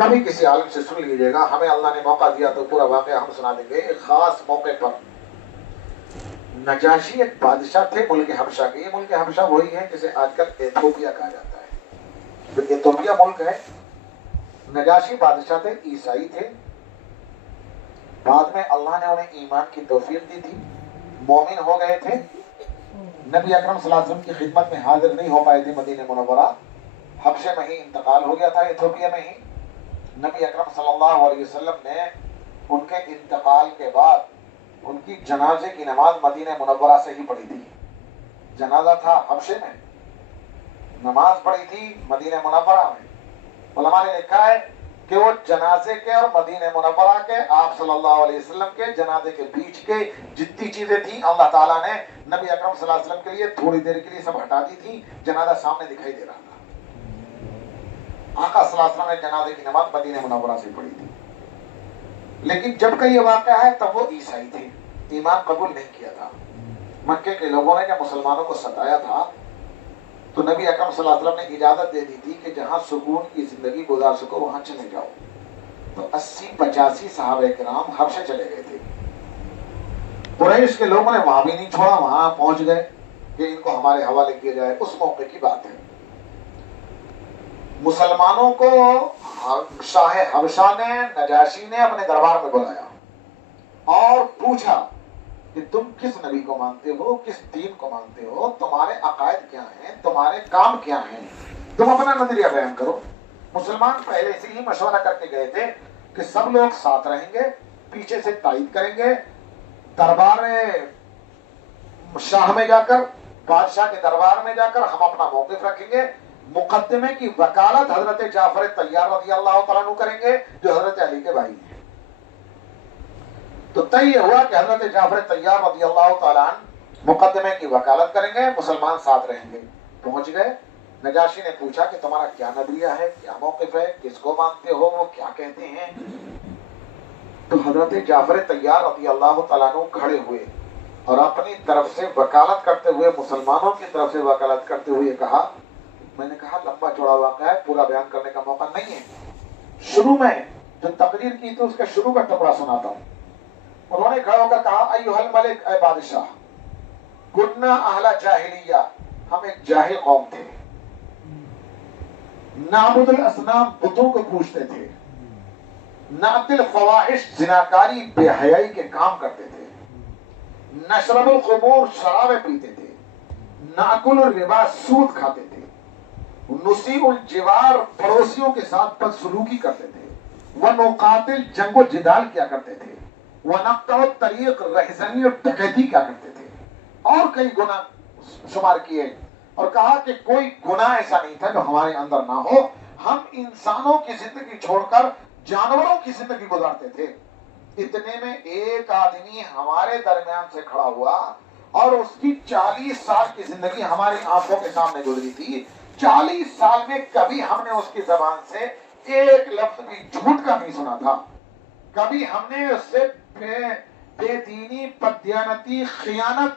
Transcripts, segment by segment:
कभी किसी आलिम से सुन लीजिएगा, हमें अल्लाह ने मौका दिया तो पूरा वाकया हम सुना देंगे। एक खास मौके पर नजाशी एक बादशाह थे मुल्क हबशा के। ये मुल्क हबशा वही है जिसे आजकल एथियोपिया कहा जाता है। जो एथियोपिया मुल्क है, नजाशी बादशाह थे, ईसाई थे। बाद में अल्लाह ने उन्हें ईमान की तौफीक दी थी, मोमिन हो गए थे। नबी अकरम सल्लल्लाहु अलैहि वसल्लम की खिदमत में हाजिर नहीं हो पाए थे मदीने मुनव्वरा, हबशे में ही इंतकाल हो गया था, एथियोपिया में ही। नबी अकरम सल्लल्लाहु अलैहि वसल्लम ने उनके इंतकाल के बाद उनकी जनाजे की नमाज मदीने मुनव्वरा से ही पढ़ी थी। जनाजा था हबशे में, नमाज पढ़ी थी मदीने मुनव्वरा में। उलमा ने लिखा है कि वो जनाजे के और मदीने मुनव्वरा के, आप सल्लल्लाहु अलैहि वसल्लम के जनाजे के बीच के जितनी चीजें थी अल्लाह ताला ने नबी अकरम सल्लल्लाहु अलैहि वसल्लम के लिए थोड़ी देर के लिए सब हटा दी थी। जनाजा सामने दिखाई दे रहा था। आका सल्लल्लाहु अलैहि वसल्लम ने जनाजे की नमाज मदीने मुनव्वरा से पढ़ी थी। लेकिन जब का ये वाक़या है तब वो ईसाई थे, ईमान कबूल नहीं किया था। मक्के के लोगों ने जब मुसलमानों को सताया था तो नबी अकरम सल्लल्लाहु अलैहि वसल्लम ने इजाजत दे दी थी कि जहां सुकून की जिंदगी गुजार सको वहां चले जाओ। तो 80-85 सहाबे किराम हबशे चले गए थे। कुरैश के लोगों ने वहां भी नहीं छोड़ा, वहां पहुंच गए कि इनको हमारे हवाले किया जाए। उस मौके की बात है। मुसलमानों को शाह हबशा ने, नजाशी ने अपने दरबार में बुलाया और पूछा कि तुम किस नबी को मानते हो, किस दीन को मानते हो, तुम्हारे अकायद क्या हैं, तुम्हारे काम क्या हैं, तुम अपना नजरिया बयान करो। मुसलमान पहले से ही मशवरा करके गए थे कि सब लोग साथ रहेंगे, पीछे से तायद करेंगे, दरबार शाह में जाकर, बादशाह के दरबार में जाकर हम अपना मौक़िफ़ रखेंगे। मुकद्दमे की वकालत हजरत जाफर तैयार रज़ियल्लाहु तआला अन्हु करेंगे जो हजरत अली के भाई हैं। तो तय हुआ कि हजरत जाफर तैयार रज़ियल्लाहु तआला अन्हु मुकद्दमे की वकालत करेंगे, मुसलमान साथ रहेंगे। पहुंच गए। नजाशी ने पूछा कि तुम्हारा क्या नजरिया है, क्या मौक़िफ़ है, किसको मानते हो, वो क्या कहते हैं। तो हजरत जाफर तैयार रज़ियल्लाहु तआला अन्हु खड़े हुए और अपनी तरफ से वकालत करते हुए, मुसलमानों की तरफ से वकालत करते हुए कहा, मैंने कहा लंबा चौड़ा वाक़या है, पूरा बयान करने का मौका नहीं है। शुरू में जो तकरीर की थी उसका शुरू का टुकड़ा सुनाता हूं। उन्होंने खड़ा होकर कहा, अय्युहल मलिक, ऐ बादशाह, कुन्ना अहला जाहिलिया, हम एक जाहिल कौम थे, नाबुदुल असनाम, बुतों को पूजते थे, नातिल फवाहिश, जिनाकारी बेहयाई के काम करते थे, नशरबुल खुमूर, शराबें पीते थे, नाकुल रिबा, सूद खाते थे, नुसीउल जिवार, पड़ोसियों के साथ बदसलूकी करते थे, व नुकातिल, जंगो जिदाल किया करते थे, व नक्ताउ तरीक, रहज़नी और डकैती क्या करते थे, और कई गुनाह शुमार किए। और कहा कि कोई गुनाह ऐसा नहीं था जो हमारे अंदर ना हो। हम इंसानों की जिंदगी छोड़कर जानवरों की जिंदगी गुजारते थे। इतने में एक आदमी हमारे दरमियान से खड़ा हुआ और उसकी 40 साल की जिंदगी हमारी आंखों के सामने गुजरी थी। 40 साल में कभी हमने उसकी जबान से एक लफ्ज भी झूठ का नहीं सुना था। कभी हमने उससे बेदीनी, बददियानती, खियानत,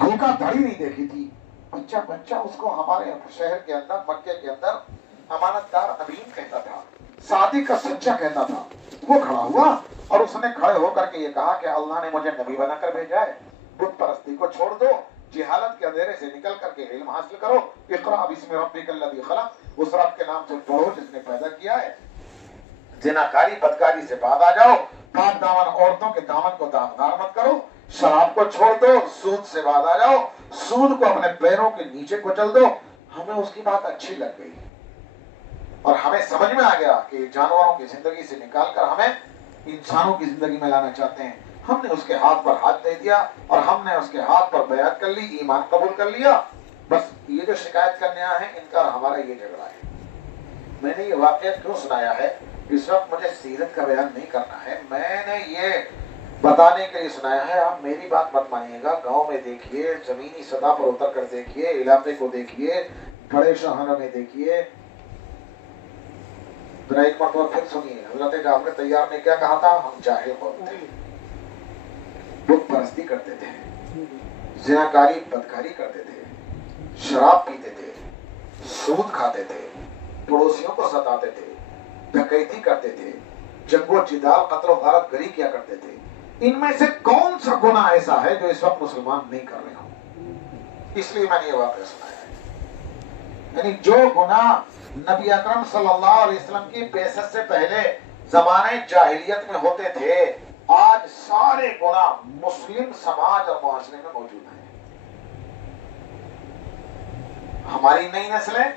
धोखाधड़ी नहीं देखी थी। बच्चा बच्चा उसको हमारे शहर के अंदर, मक्के के अंदर अमानतदार अमीन कहता था, सादी का सच्चा कहता था। वो खड़ा हुआ और उसने खड़े होकर के ये कहा कि अल्लाह ने मुझे नबी बनाकर भेजा है, बुत परस्ती को छोड़ दो, जिहालत के अंधेरे से निकल करके इल्म हासिल करो, इक़रा बिस्मि रब्बिकल्लज़ी खलक़, उस रब के नाम से पढ़ो जिसने पैदा किया है। जिनाकारी, बदकारी से बाज आ जाओ, पाक दामन औरतों के दामन को दागदार मत करो, शराब को छोड़ दो, सूद से बाज आ जाओ, सूद को अपने पैरों के नीचे कुचल दो। हमें उसकी बात अच्छी लग गई और हमें समझ में आ गया कि जानवरों की जिंदगी से निकालकर हमें इंसानों की जिंदगी में लाना चाहते हैं। हमने उसके हाथ पर हाथ दे दिया और हमने उसके हाथ पर बैअत कर ली, ईमान कबूल कर लिया। बस ये जो शिकायत करने आए हैं, इनका हमारा ये झगड़ा है। मैंने ये वाकया क्यों सुनाया है, इस वक्त मुझे सीरत का बयान नहीं करना है, मैंने ये बताने के लिए सुनाया है। आप मेरी बात मत मानिएगा, गांव में देखिए, जमीनी सतह पर उतर कर देखिए, इलाके को देखिए, बड़े शहरों में देखिए। जरा एक मरतबा फिर सुनिए, हजरत जाफर तैयार ने क्या कहा था, हम जाहिल कौम थे, बुत परस्ती करते थे, जिनाकारी, बदकारी करते थे, शराब पीते थे, सूद खाते थे, पड़ोसियों को सताते थे, डकैती करते थे, जंगो जिदाल, कत्ल और गारत गरी किया करते थे। इनमें से कौन सा गुनाह ऐसा है जो इस वक्त मुसलमान नहीं कर रहे हो? इसलिए मैंने ये वाक़या सुनाया है। यानी जो गुनाह नबी अकरम सल्लल्लाहु अलैहि वसल्लम की बेइज्जत से पहले जमाने जाहिलियत में होते थे, आज सारे गुनाह मुस्लिम समाज और मुआशरे में मौजूद हैं। हमारी नई नस्लें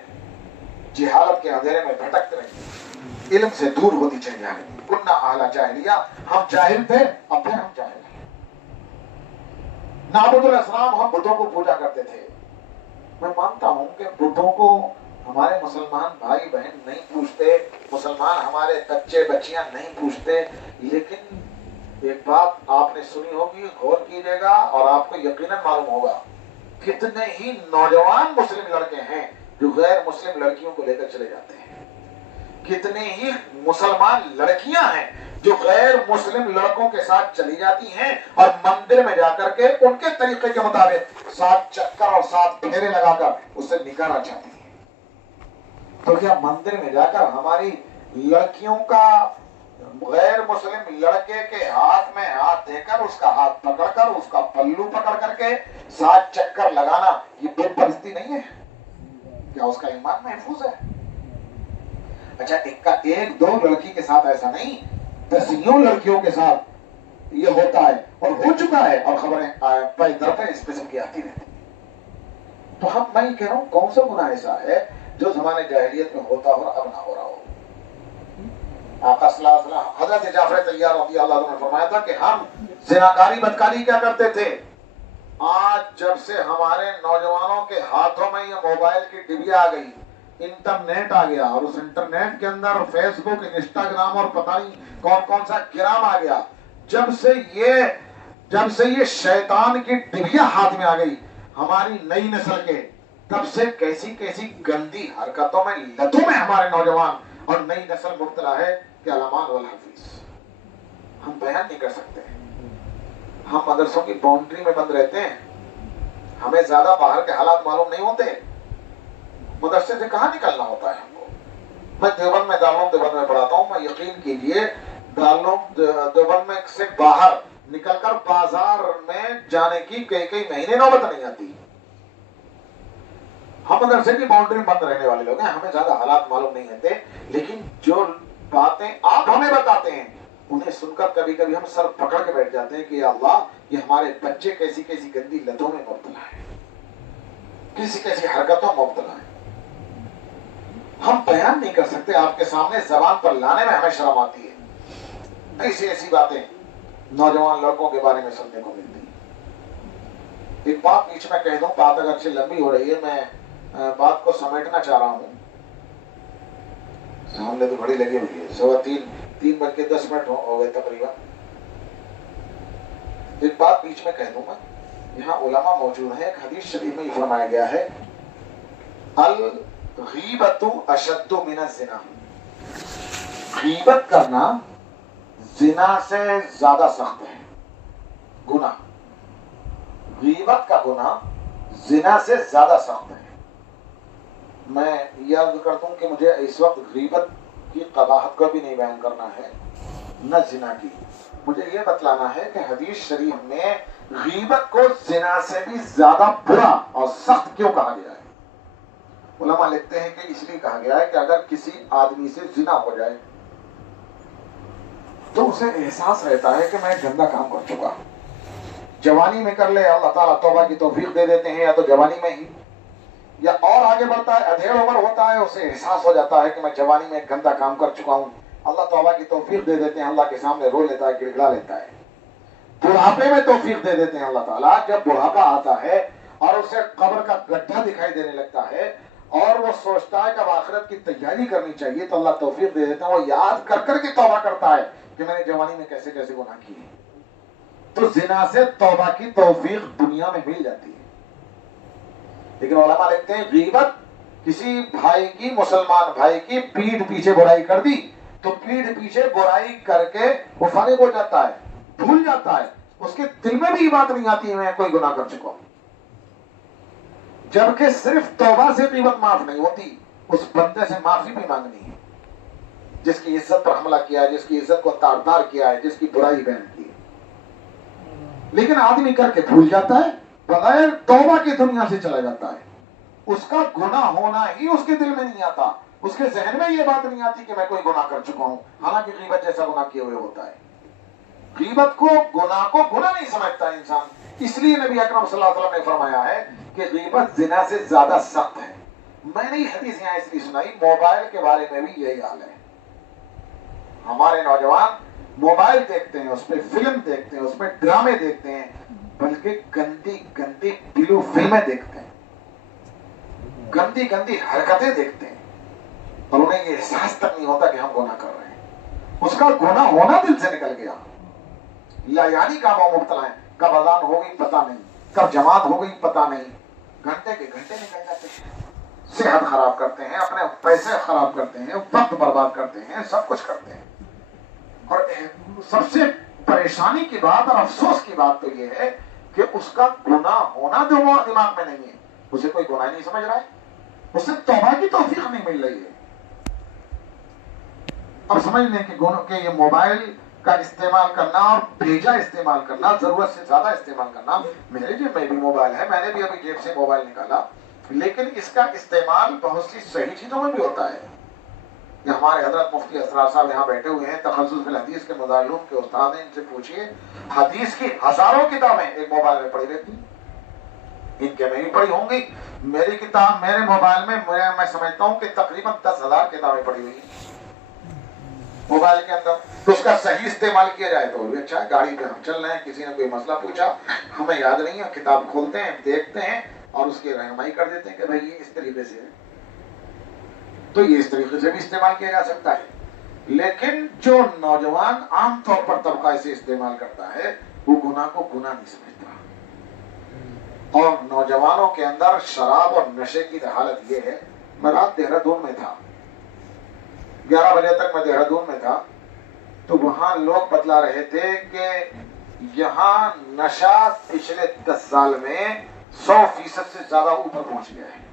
जिहालत के अंधेरे में भटकते रहेंगी, इल्म से दूर होती चली जाएंगी। कुन्ना अहला जाहिलिया, हम जाहिल थे, अब फिर हम जाहिल हैं। नाबुदुल असनाम, हम बुतों को पूजा करते थे। मैं मानता हूं कि बुतों को हमारे मुसलमान भाई बहन नहीं पूछते, मुसलमान हमारे बच्चे बच्चियां नहीं पूछते, लेकिन एक बात आपने सुनी होगी, गौर कीजिएगा और आपको यकीनन मालूम होगा, कितने ही नौजवान मुस्लिम लड़के हैं जो गैर मुस्लिम लड़कियों को लेकर चले जाते हैं। कितने ही मुसलमान लड़कियां हैं जो गैर मुस्लिम लड़कों के साथ चली जाती हैं और मंदिर में जाकर के उनके तरीके के मुताबिक 7 चक्कर और 7 फेरे लगाकर उससे निकालना चाहती हैं। तो क्या मंदिर में जाकर हमारी लड़कियों का गैर मुस्लिम लड़के के हाथ में हाथ देकर, उसका हाथ पकड़कर, उसका पल्लू पकड़ करके 7 चक्कर लगाना, ये बेपरस्ती नहीं है? क्या उसका ईमान महफूज है? अच्छा, एक दो लड़की के साथ ऐसा नहीं, दसियों लड़कियों के साथ ये होता है और हो चुका है, और खबरें पे दर पे इस किस्म की आती रहती। तो मैं कह रहा हूं, कौन सा गुनाह ऐसा है जो जमाने जाहिलियत में होता हो और अब ना हो रहा हो? आका सल्लल्लाहु अलैहि वसल्लम, हजरत जाफर तैयार रज़ियल्लाहु अन्हु ने फरमाया था कि हम ज़िनाकारी बदकारी क्या करते थे। आज जब से हमारे नौजवानों के हाथों में ये मोबाइल की डिबिया आ गई, इंटरनेट आ गया, और उस इंटरनेट के अंदर फेसबुक, इंस्टाग्राम और पता नहीं कौन कौन सा ग्राम आ गया, जब से ये शैतान की डिबिया हाथ में आ गई हमारी नई नस्ल के, तब से कैसी कैसी गंदी हरकतों में, लतों में हमारे नौजवान और नई नस्ल मुब्तला है कि अलामान वल हफीज। हम बयान नहीं कर सकते। हम मदरसों की बाउंड्री में बंद रहते हैं, हमें ज्यादा बाहर के हालात मालूम नहीं होते। मदरसे से कहाँ निकलना होता है हमको। मैं देवबंद में, दारूल देवबंद में पढ़ाता हूँ। मैं यकीन कीजिए, दारूल देवबंद में से बाहर निकलकर बाजार में जाने की कई महीने नौबत नहीं आती। हम मदरसे की बाउंड्री में बंद रहने वाले लोग हैं, हमें ज्यादा हालात मालूम नहीं होते, लेकिन जो बातें आप हमें बताते हैं उन्हें सुनकर कभी कभी हम सर पकड़ के बैठ जाते हैं कि अल्लाह, ये हमारे बच्चे कैसी कैसी गंदी लतों में मुब्तला है, कैसी कैसी हरकतों में मुब्तला है। हम बयान नहीं कर सकते, आपके सामने जबान पर लाने में हमें शर्म आती है। ऐसी ऐसी बातें नौजवान लड़कों के बारे में सुनने को मिलती है। एक बात बीच में कह दूं, बात अगर अच्छी लंबी हो रही है, मैं बात को समेटना चाह रहा हूं। सामने तो बड़ी लगी हुई है, 3:10 हो गए तकरीबन। एक बात बीच में कह दूं मैं, यहाँ उलमा मौजूद है। एक हदीस शरीफ में फरमाया गया है, अल गीबतु अशद्दु मिनज़ ज़िना। गीबत करना जिना से ज्यादा सख्त है गुनाह। गीबत का गुनाह जिना से ज्यादा सख्त है। मैं याद करता हूं कि मुझे इस वक्त गीबत की कबाहत को भी नहीं बयान करना है, न जिना की। मुझे ये बतलाना है कि हदीस शरीफ में गीबत को जिना से भी ज्यादा बुरा और सख्त क्यों कहा गया है। उलमा लिखते हैं कि इसलिए कहा गया है कि अगर किसी आदमी से जिना हो जाए तो उसे एहसास रहता है कि मैं गंदा काम कर चुका। जवानी में कर ले, अल्लाह ताला तौबा की तौफीक दे देते हैं, या तो जवानी में ही, या और आगे बढ़ता है, अधेड़ उम्र होता है, उसे एहसास हो जाता है कि मैं जवानी में गंदा काम कर चुका हूँ, अल्लाह तौबा की तौफीक दे देते हैं, अल्लाह के सामने रो लेता है, गिड़गिड़ा लेता है। बुढ़ापे में तौफीक दे देते हैं अल्लाह ताला। जब बुढ़ापा आता है और उसे कब्र का गड्ढा दिखाई देने लगता है और वो सोचता है कि अब आखिरत की तैयारी करनी चाहिए, तो अल्लाह तौफीक दे देता है। वो याद कर करके तौबा करता है कि मैंने जवानी में कैसे कैसे गुनाह किए। तो जिना से तौबा की तौफीक दुनिया में मिल जाती है। लेकिन उलमा लिखते हैं, गीबत किसी भाई की, मुसलमान भाई की पीठ पीछे बुराई कर दी, तो पीठ पीछे बुराई करके वो फारिग हो जाता है, भूल जाता है, उसके दिल में भी ये बात नहीं आती है मैं कोई गुनाह कर चुका हूं। जबकि सिर्फ तौबा से गीबत माफ नहीं होती, उस बंदे से माफी भी मांगनी है جس کی عزت پر حملہ کیا ہے، جس کی عزت کو تار تار کیا ہے، جس کی برائی بیان کی ہے. لیکن آدمی کر کے بھول جاتا ہے، بغیر توبہ کی دنیا سے چلا جاتا ہے. اس کا گناہ ہونا ہی اس کے دل میں نہیں آتا، اس کے ذہن میں یہ بات نہیں آتی کہ میں کوئی گناہ کر چکا ہوں، حالانکہ غیبت جیسا گناہ کیے ہوئے ہوتا ہے. غیبت کو گناہ نہیں سمجھتا انسان. اس لیے نبی اکرم صلی اللہ علیہ وسلم نے فرمایا ہے کہ غیبت زنا سے زیادہ سخت ہے. میں نے یہ حدیث یہاں اس لیے سنائی، موبائل کے بارے میں بھی یہی حال ہے. ہمارے نوجوان موبائل دیکھتے ہیں، اس پہ فلم دیکھتے ہیں، اس پہ ڈرامے دیکھتے ہیں، بلکہ گندی گندی بلو فلمیں دیکھتے ہیں، گندی گندی حرکتیں دیکھتے ہیں، اور انہیں یہ احساس تک نہیں ہوتا کہ ہم گناہ کر رہے ہیں. اس کا گناہ ہونا دل سے نکل گیا. لایانی کاموں میں مبتلا ہے. کب اذان ہو گئی پتہ نہیں، کب جماعت ہو گئی پتہ نہیں، گھنٹے کے گھنٹے نکل جاتے ہیں. صحت خراب کرتے ہیں، اپنے پیسے خراب کرتے ہیں، وقت برباد کرتے ہیں، سب کچھ کرتے ہیں. اور سب سے پریشانی کی بات اور افسوس کی بات تو یہ ہے کہ اس کا گناہ ہونا دماغ میں نہیں ہے. اسے کوئی گناہ نہیں سمجھ رہا ہے، اسے توبہ کی توفیق نہیں مل رہی ہے. اب سمجھ لیں کہ یہ موبائل کا استعمال کرنا اور بھیجا استعمال کرنا، ضرورت سے زیادہ استعمال کرنا. میرے جیب میں بھی موبائل ہے، میں نے بھی ابھی جیب سے موبائل نکالا، لیکن اس کا استعمال بہت سی صحیح چیزوں میں بھی ہوتا ہے. ہمارے حضرت مفتی اسرار صاحب یہاں بیٹھے ہوئے ہیں، تخصص فی الحدیث کے مدارلوم کے استاد ہیں، ان سے پوچھئے حدیث کی ہزاروں کتابیں ایک موبائل میں پڑی رہتی ہیں. ان کے میں بھی پڑی ہوں گی. میری کتاب میرے موبائل میں میں سمجھتا ہوں کہ تقریباً 10,000 کتابیں پڑی ہوئی ہیں موبائل کے اندر. تو اس کا صحیح استعمال کیا جائے تو بھی اچھا ہے. گاڑی پہ ہم چل رہے ہیں، کسی نے کوئی مسئلہ پوچھا، ہمیں یاد نہیں ہے، کتاب کھولتے ہیں، دیکھتے ہیں اور اس کی رہنمائی کر دیتے ہیں کہ بھائی یہ اس طریقے سے ہے، تو یہ اس طریقے سے بھی استعمال کیا جا سکتا ہے. لیکن جو نوجوان عام طور پر طبقہ اسے استعمال کرتا ہے، وہ گناہ کو گناہ نہیں سمجھتا. اور نوجوانوں کے اندر شراب اور نشے کی حالت یہ ہے. میں رات دہرادون میں تھا، 11 بجے تک میں دہرادون میں تھا، تو وہاں لوگ بتلا رہے تھے کہ یہاں نشہ پچھلے 10 سال میں 100% سے زیادہ اوپر پہنچ گیا ہے،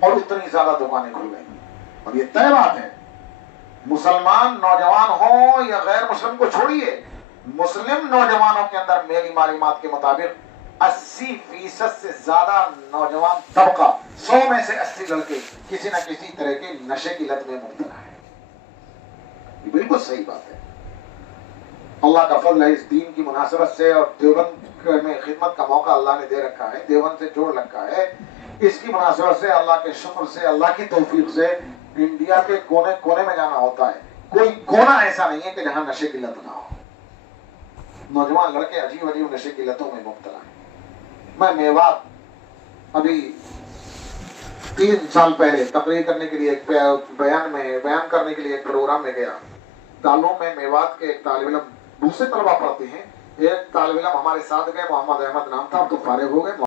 اور اتنی زیادہ دکانیں کھل گئی. اور یہ طے بات ہے، مسلمان نوجوان ہوں یا غیر مسلم کو چھوڑیے، مسلم نوجوانوں کے اندر میری معلومات کے مطابق 80% سے زیادہ نوجوان طبقہ، 100 میں سے 80 لڑکے کسی نہ کسی طرح کے نشے کی لت میں مبتلا ہے. یہ بالکل صحیح بات ہے. اللہ کا فضل ہے، اس دین کی مناسبت سے اور دیوبند میں خدمت کا موقع اللہ نے دے رکھا ہے، دیوبند سے جوڑ رکھا ہے. اس کی مناسبت سے اللہ کے شکر سے، اللہ کی توفیق سے انڈیا کے کونے کونے میں جانا ہوتا ہے. کوئی کونا ایسا نہیں ہے کہ جہاں نشے کی لت نہ ہو. نوجوان لڑکے عجیب عجیب نشے کی لتوں میں مبتلا ہیں. میں میوات ابھی 3 سال پہلے تقریر کرنے کے لیے ایک بیان کرنے کے لیے ایک پروگرام میں گیا. دارالعلوم میں میوات کے ایک طالب علم، دوسرے طلبہ پڑھتے ہیں، ایک طالب علم ہمارے ساتھ گئے، محمد احمد نام تھا، اب تو فارغ ہو گئے.